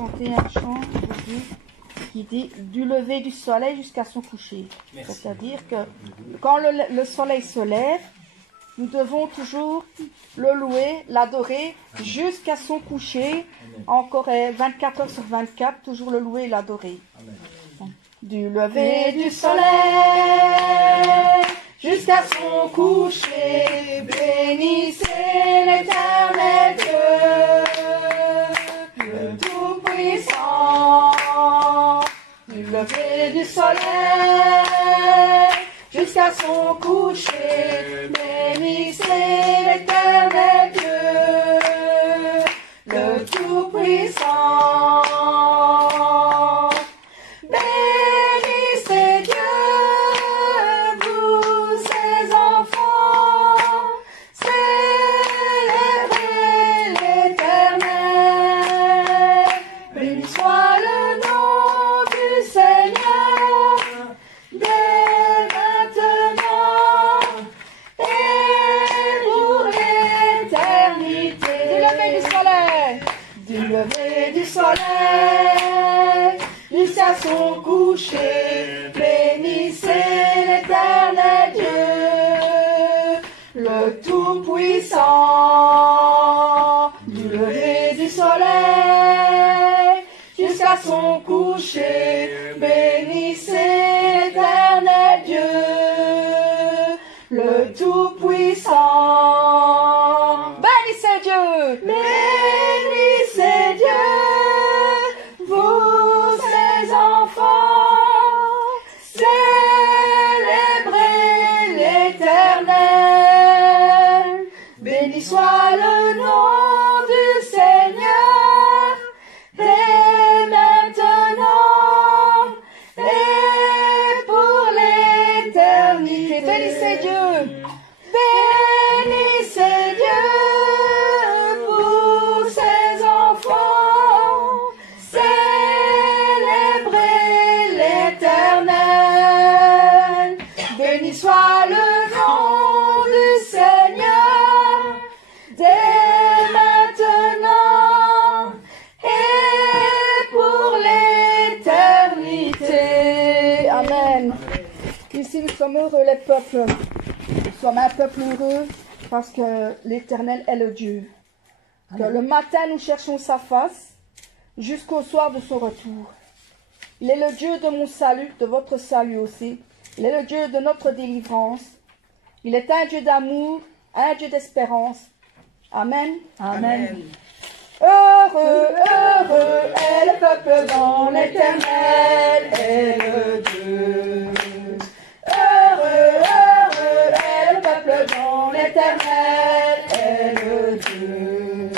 chanter un chant aujourd'hui qui dit du lever du soleil jusqu'à son coucher. C'est-à-dire que quand le soleil se lève, nous devons toujours le louer, l'adorer jusqu'à son coucher. Encore 24 heures sur 24, toujours le louer et l'adorer. Du lever du soleil jusqu'à son coucher, bénissez l'Éternel Dieu, le Tout-Puissant. Du lever du soleil jusqu'à son coucher, bénissez l'Éternel Dieu, le Tout-Puissant. Bénissez Dieu, vous ses enfants, célébrez l'Éternel, béni soit le nom du Seigneur, dès maintenant et pour l'éternité. Du lever du soleil jusqu'à son coucher, bénissez l'Éternel Dieu, le Tout-Puissant. Du lever du soleil jusqu'à son coucher, bénissez l'Éternel Dieu, le Tout-Puissant. Bénissez Dieu! Bénissez Dieu, vous ses enfants, célébrez l'Éternel. Béni soit le nom du Seigneur, dès maintenant et pour l'éternité. Bénissez Dieu! Bénissez Dieu, vous ses enfants, célébrez l'Éternel. Béni soit le nom du Seigneur, dès maintenant et pour l'éternité. Amen. Ici, nous sommes heureux, les peuples. Nous sommes un peuple heureux parce que l'Éternel est le Dieu. Que le matin, nous cherchons sa face jusqu'au soir de son retour. Il est le Dieu de mon salut, de votre salut aussi. Il est le Dieu de notre délivrance. Il est un Dieu d'amour, un Dieu d'espérance. Amen. Amen. Heureux, heureux est le peuple dont l'Éternel est le Dieu. Heureux, heureux est le peuple dont l'Éternel est le Dieu.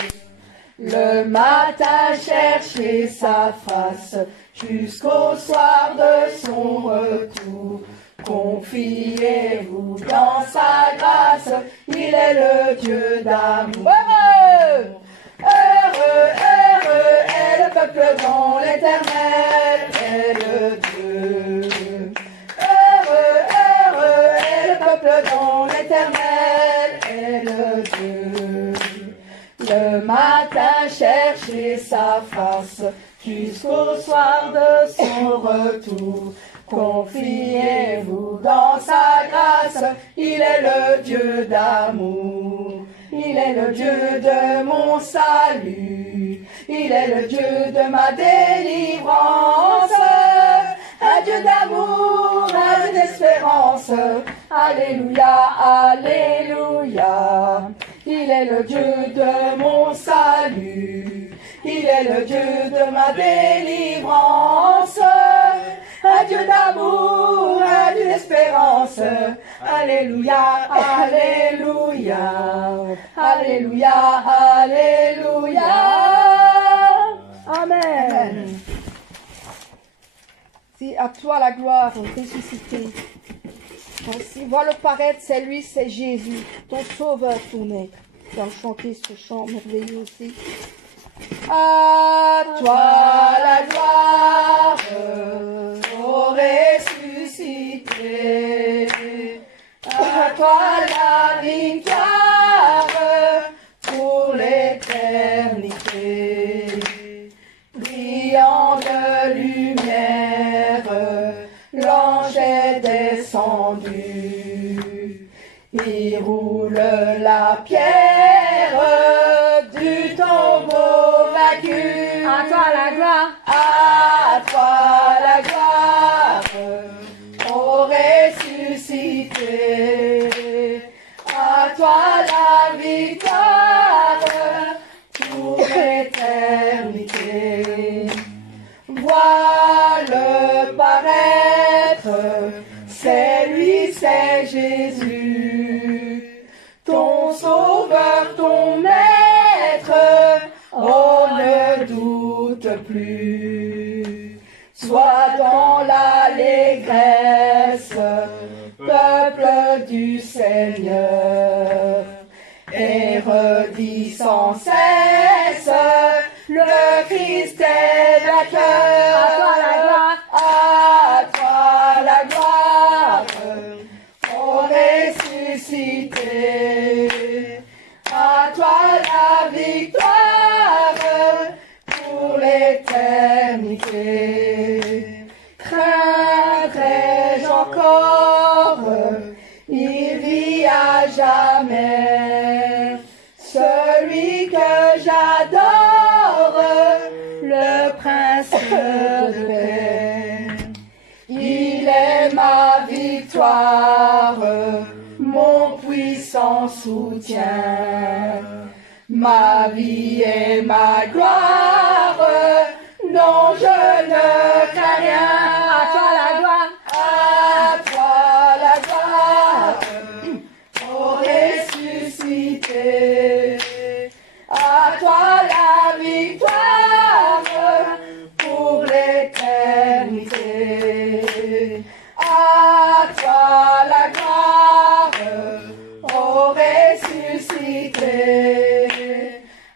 Le matin cherchez sa face jusqu'au soir de son retour. Confiez-vous dans sa grâce, il est le Dieu d'amour. Heureux, heureux, heureux est le peuple dont l'Éternel est le Dieu. Heureux, heureux est le peuple dont l'Éternel est le Dieu. Le matin cherchez sa face jusqu'au soir de son retour. Confiez-vous dans sa grâce, il est le Dieu d'amour. Il est le Dieu de mon salut, il est le Dieu de ma délivrance. Un Dieu d'amour, un Dieu d'espérance. Alléluia, alléluia. Il est le Dieu de mon salut, il est le Dieu de ma délivrance. Un Dieu d'amour, un Dieu d'espérance. Alléluia, alléluia. Alléluia, alléluia. Amen. Si à toi la gloire ressuscité. Ainsi, vois-le paraître, c'est lui, c'est Jésus, ton sauveur, ton maître. Tu vas chanter ce chant merveilleux aussi. À toi la gloire, ô ressuscité. À toi la victoire pour l'éternité. déroule la pierre du tombeau vaincu. À toi la gloire. À toi la gloire, ô ressuscité. À toi la victoire pour l'éternité. Vois-le paraître, c'est lui, c'est Jésus, ton sauveur, ton maître, on ne doute plus. Sois dans l'allégresse, peuple du Seigneur, et redis sans cesse, le Christ est vainqueur. À toi la gloire. À toi la gloire, ô ressuscité. À toi la victoire pour l'éternité. Craindrai-je encore, il vit à jamais, celui que j'adore, le prince de paix. Il est ma victoire, mon puissant soutien, ma vie et ma gloire, non je ne crains rien. À toi la gloire. À toi la gloire, ô ressuscité. À toi la victoire pour l'éternité. À toi la gloire, ô ressuscité.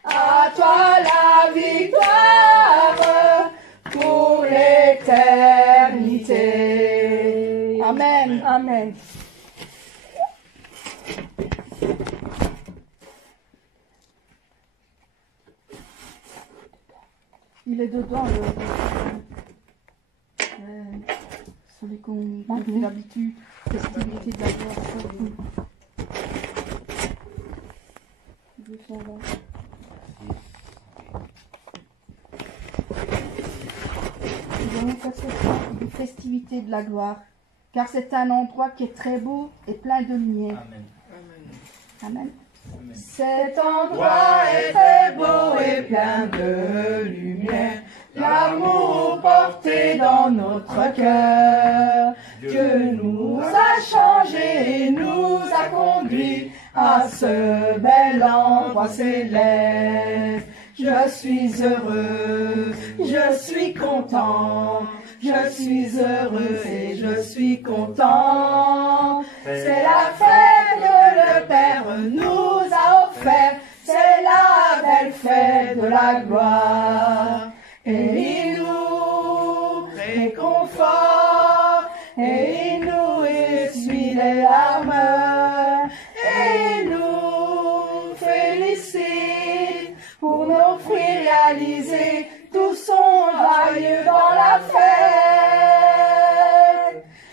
À toi la victoire pour l'éternité. Amen. Amen. Il est dedans celui qu'on fait d'habitude, festivité de la gloire. Nous allons faire cette festivité de la gloire, car c'est un endroit qui est très beau et plein de lumière. Amen. Amen. Cet endroit est très beau et plein de lumière, l'amour porté dans notre cœur. Dieu nous a changés et nous a conduits à ce bel endroit céleste. Je suis heureux, je suis content, je suis heureux et je suis content. C'est la fête que le Père nous a offerte, c'est la belle fête de la gloire. Et il nous réconforte, et il nous essuie les larmes, et il nous félicite pour nos fruits réalisés. Tous sont joyeux dans la fête.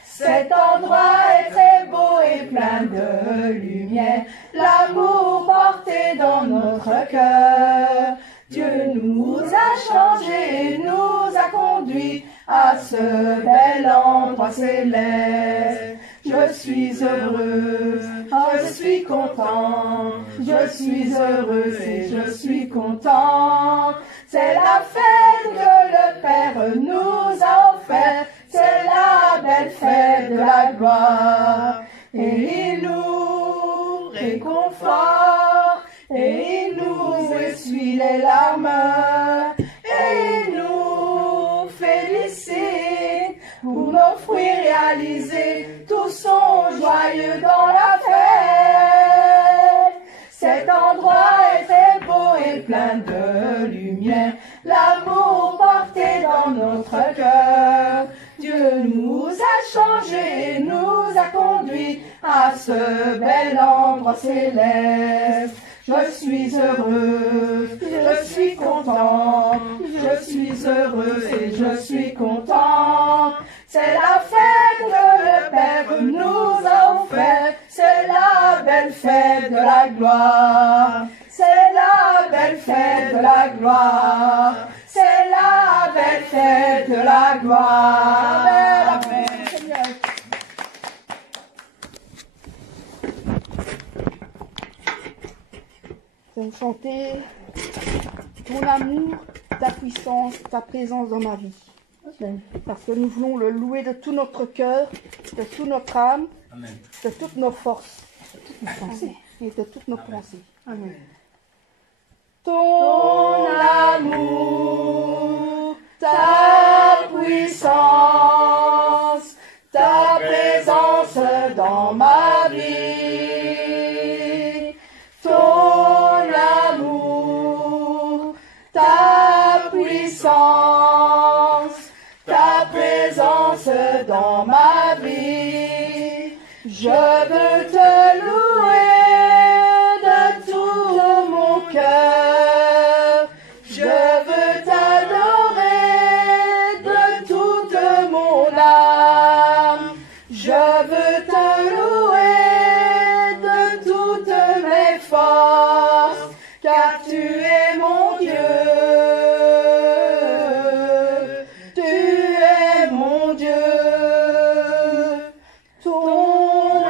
Cet endroit est très beau et plein de lumière, l'amour porté dans notre cœur. Dieu nous a changés et nous a conduits à ce bel endroit céleste. Je suis heureux, je suis content, je suis heureux et je suis content. C'est la fête que le Père nous a offerte, c'est la belle fête de la gloire. Et il nous réconforte, et il nous essuie les larmes, et il nous félicite pour nos fruits réalisés. Tous sont joyeux dans la fête. Cet endroit est très beau et plein de lumière, l'amour porté dans notre cœur. Dieu nous a changés et nous a conduits à ce bel endroit céleste. Je suis heureux, je suis content, je suis heureux et je suis content. C'est la fête que le Père nous a offerte, c'est la belle fête la gloire. C'est la belle fête de la gloire. C'est la belle fête de la gloire. Amen, amen, Seigneur. Nous allons chanter ton amour, ta puissance, ta présence dans ma vie. Parce que nous voulons le louer de tout notre cœur, de toute notre âme, Amen. de toutes nos forces, de toutes nos pensées et de toutes nos pensées. Amen. Ton amour, ta puissance, ta présence dans ma vie. Ton amour, ta puissance, ta présence dans ma vie. Je veux te louer de tout mon cœur. Je veux t'adorer de toute mon âme. Je veux te louer de toutes mes forces, car tu es mon Dieu. Tu es mon Dieu. Ton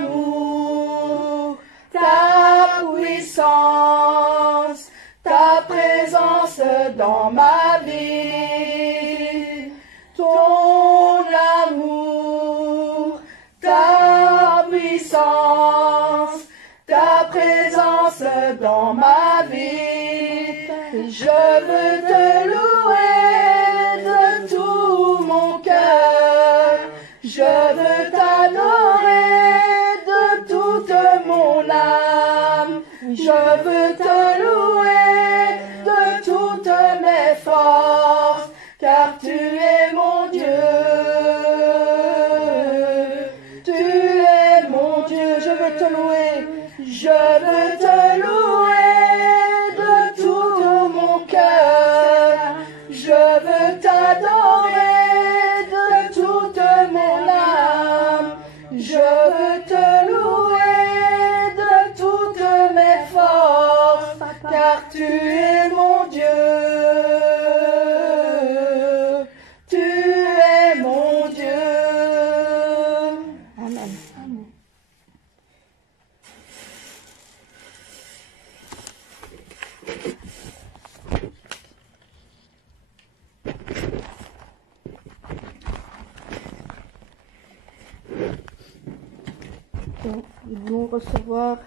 amour, ta puissance, ta présence dans ma vie. Ton amour, ta puissance, ta présence dans ma vie. Je veux te louer de tout mon cœur. Je veux t'adorer de toute mon âme. Je veux te louer de toutes mes forces, car tu es mon Dieu. Tu es mon Dieu. Je veux te louer. Je veux te louer de tout mon cœur. Je veux t'adorer de toute mon âme. Je veux te louer de toutes mes forces, car tu es mon Dieu. Tu es mon Dieu. Amen. Amen. Donc, nous voulons recevoir.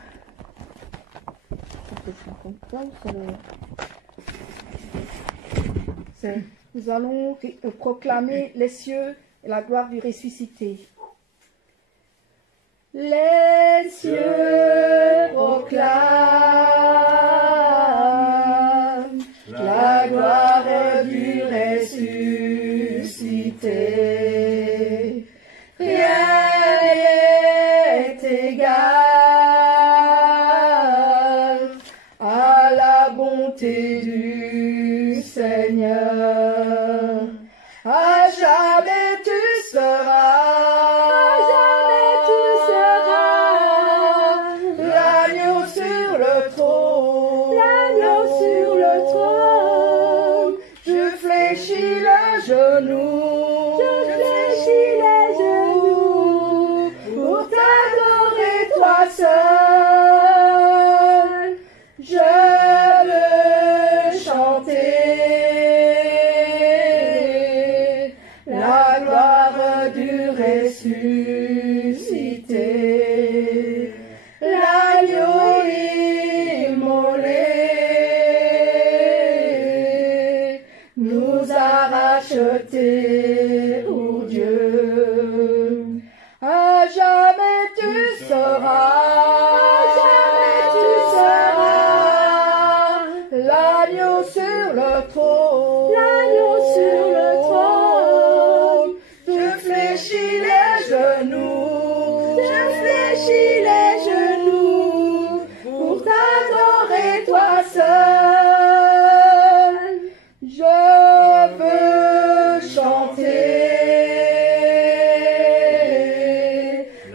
Nous allons proclamer les cieux et la gloire du ressuscité. Les cieux proclament la gloire du ressuscité. Rien n'est égal à la bonté du Seigneur. À jamais tu seras, l'agneau sur le trône, je fléchis les genoux, pour t'adorer toi seul. Je veux chanter la gloire du ressuscité, l'agneau immolé nous a rachetés pour Dieu. À jamais tu seras, l'agneau sur le trône, je fléchis les genoux, pour t'adorer toi seul. Je veux chanter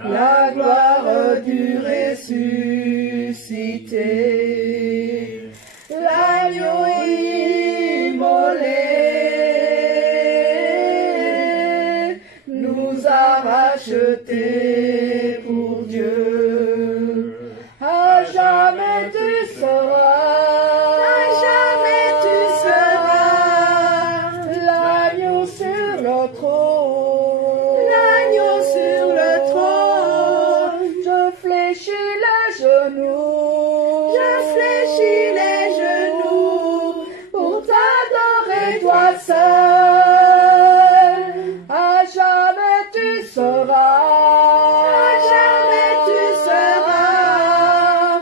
la gloire du ressuscité. racheté pour Dieu. À jamais tu seras, À jamais tu seras l'agneau sur le trône, l'agneau sur le trône. Je fléchis les genoux, Je fléchis les genoux pour t'adorer toi seul. À jamais tu seras, À jamais tu seras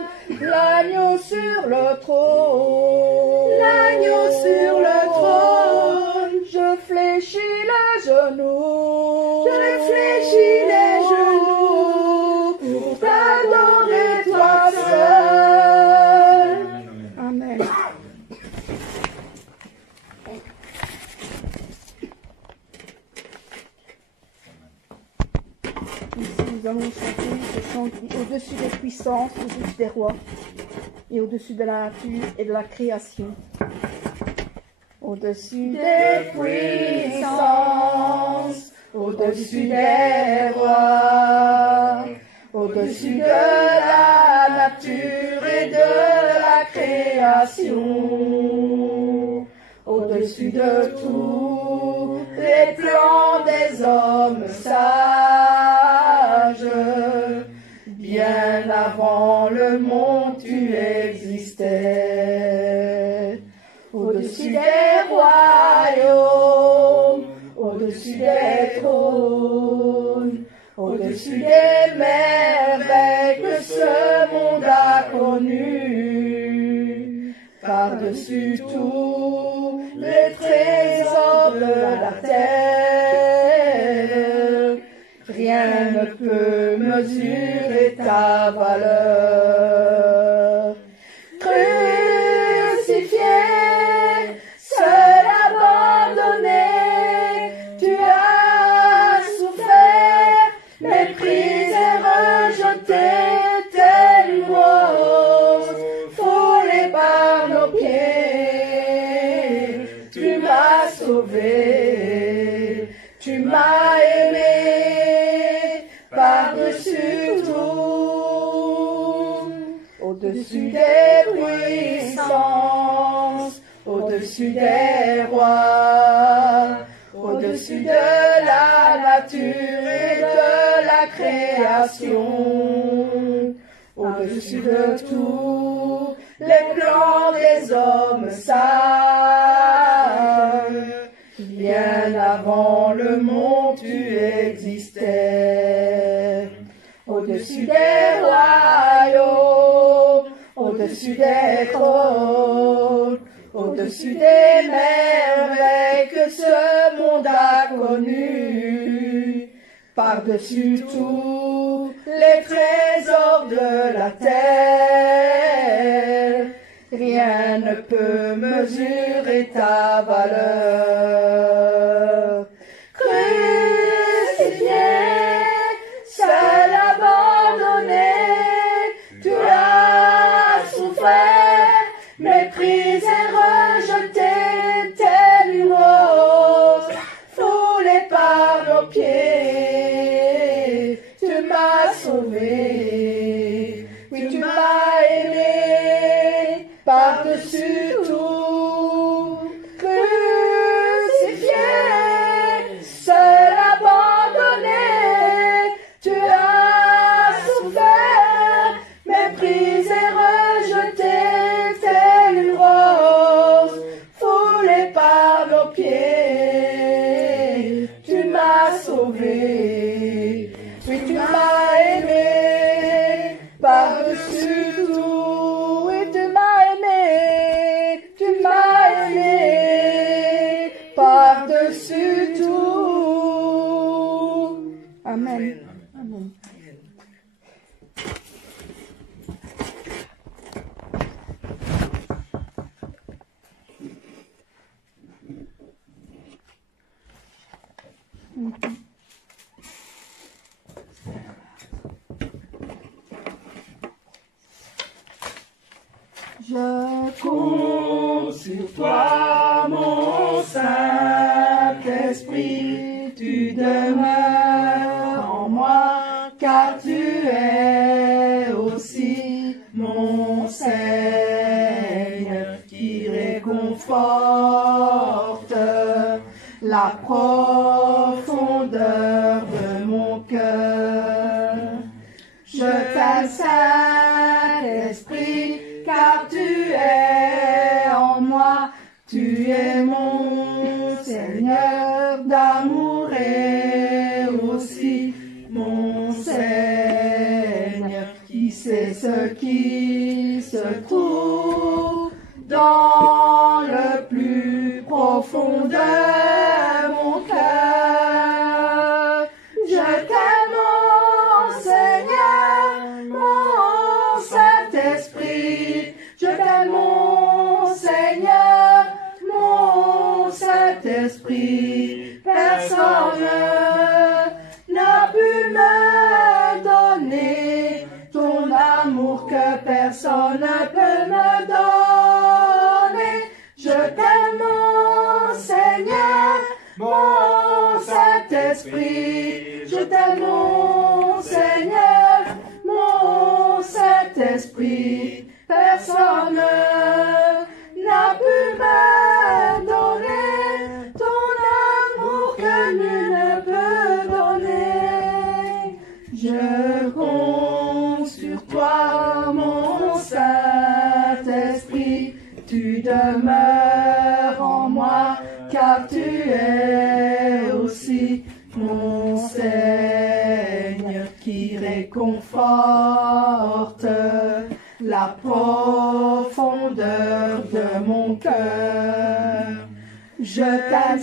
l'agneau sur le trône, l'agneau sur le trône. Je fléchis les genoux, Je fléchis les genoux pour t'adorer toi seul. Amen. Ici, nous allons chanter ce chant qui est au-dessus des puissances, au-dessus des rois, et au-dessus de la nature et de la création. Au-dessus des puissances, au-dessus des rois, au-dessus de la nature et de la création, au-dessus de tous les plans des hommes sages, bien avant le monde tu existais. Au-dessus des royaumes, au-dessus des trônes, au-dessus des merveilles que ce monde a connues, par-dessus tous les trésors de la terre, rien ne peut mesurer ta valeur. Crucifié, seul abandonné, tu as souffert, méprisé, rejeté, tel une rose, foulé par nos pieds. Tu m'as sauvé, tu m'as aimé, par-dessus tout, au-dessus des puissances, au-dessus des rois, au-dessus de la nature et de la création, au-dessus de tous les plans des hommes sages, bien avant le monde tu existais. Au-dessus des royaumes, au-dessus des trônes, au-dessus des merveilles que ce monde a connues, par-dessus tous les trésors de la terre, rien ne peut mesurer ta valeur. Crucifié, seul abandonné, tu as souffert, méprisé, rejeté, tel une rose, foulé par nos pieds. Tu m'as sauvé, oui tu m'as aimé, par-dessus tout. Crucifié, seul abandonné, tu as souffert, méprisé, rejeté, tel une rose, foulé par nos pieds. Tu m'as sauvé, oui tu m'as aimé, par-dessus tout. Oui tu m'as aimé, tu m'as aimé, par-dessus tout. Amen. Amen. Je compte sur toi, mon Saint-Esprit, tu demeures en la profondeur de mon cœur. Je t'aime, Saint-Esprit, car tu es en moi. Tu es mon Seigneur d'amour et aussi mon Seigneur, qui sait ce qui se trouve dans le plus profond de mon cœur. Je t'aime, mon Seigneur, mon Saint-Esprit. Je t'aime, mon Seigneur, mon Saint-Esprit. Personne n'a pu me donner ton amour que personne ne peut me donner. Je t'aime, mon Seigneur, mon Saint-Esprit. Je t'aime, mon Seigneur, mon Saint-Esprit. Personne n'a pu me donner ton amour que nul ne peut donner. Je compte sur toi, mon Saint-Esprit. Tu demeures en moi, car tu es aussi mon Seigneur qui réconforte la profondeur de mon cœur. Je t'aime,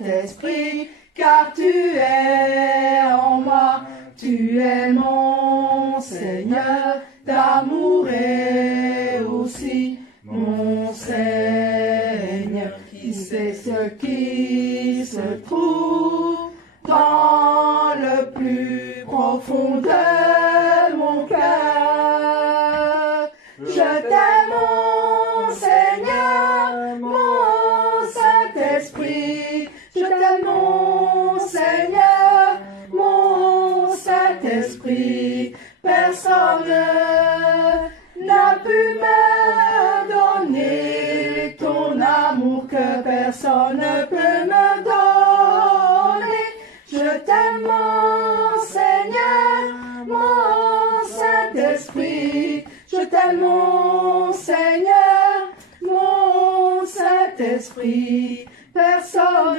Saint-Esprit, car tu es en moi. Tu es mon Seigneur d'amour et aussi mon Seigneur qui sait ce qui se trouve dans le plus profond de mon cœur. Je t'aime, mon Seigneur, mon Saint-Esprit. Je t'aime, mon Seigneur, mon Saint-Esprit. Personne n'a pu me donner ton amour que personne ne peut me donner. Je t'aime, mon Seigneur, mon Saint-Esprit. Je t'aime, mon Seigneur, mon Saint-Esprit. Personne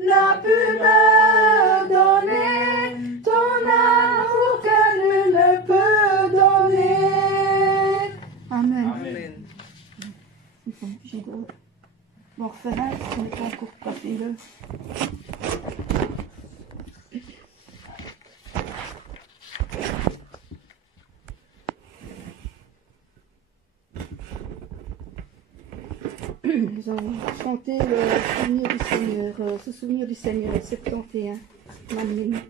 n'a pu me donner ton amour que nul ne peut donner. Amen. Amen. Je dois m'en refaire un parce qu'on n'est pas encore passé là. Nous allons chanter le souvenir du Seigneur, ce souvenir du Seigneur, 71. Amen.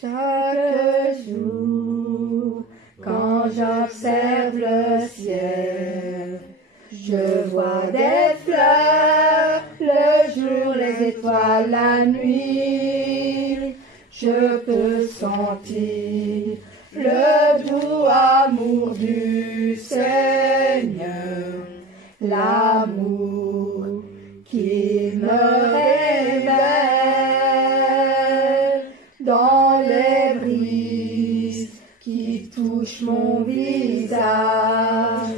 Chaque jour, quand j'observe le ciel, je vois des fleurs, le jour, les étoiles, la nuit. Je peux sentir le doux amour du Seigneur, l'amour qui me révèle dans les brises qui touchent mon visage.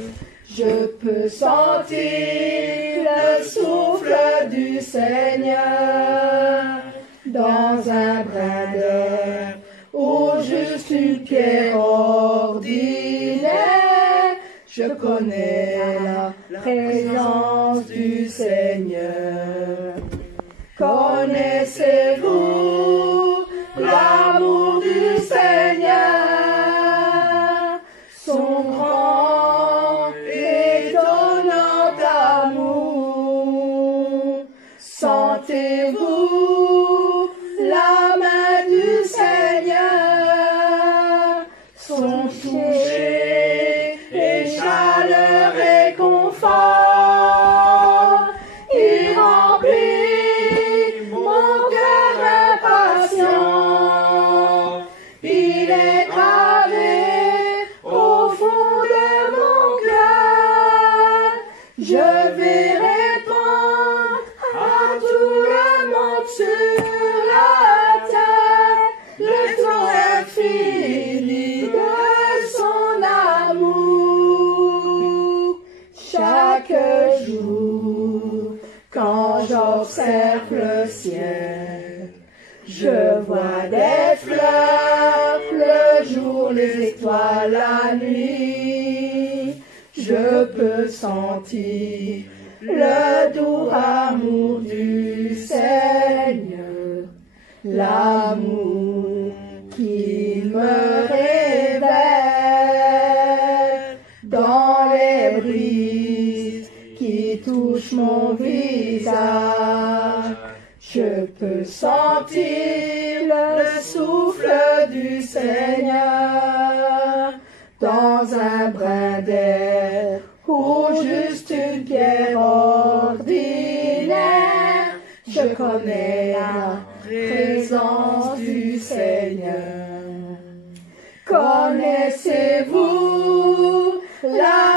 Je peux sentir le souffle du Seigneur dans un brin d'air ou juste une pierre ordinaire. Je connais la présence du Seigneur. Connaissez-vous l'amour du Seigneur, son grand étonnant amour? Sentez-vous la main du Seigneur, son toucher et chaleur et confort? Il la nuit, je peux sentir le doux amour du Seigneur, l'amour qui me révèle dans les brises qui touchent mon visage. Je peux sentir le souffle du Seigneur dans un brin d'air ou juste une pierre ordinaire. Je connais la présence du Seigneur. Connaissez-vous la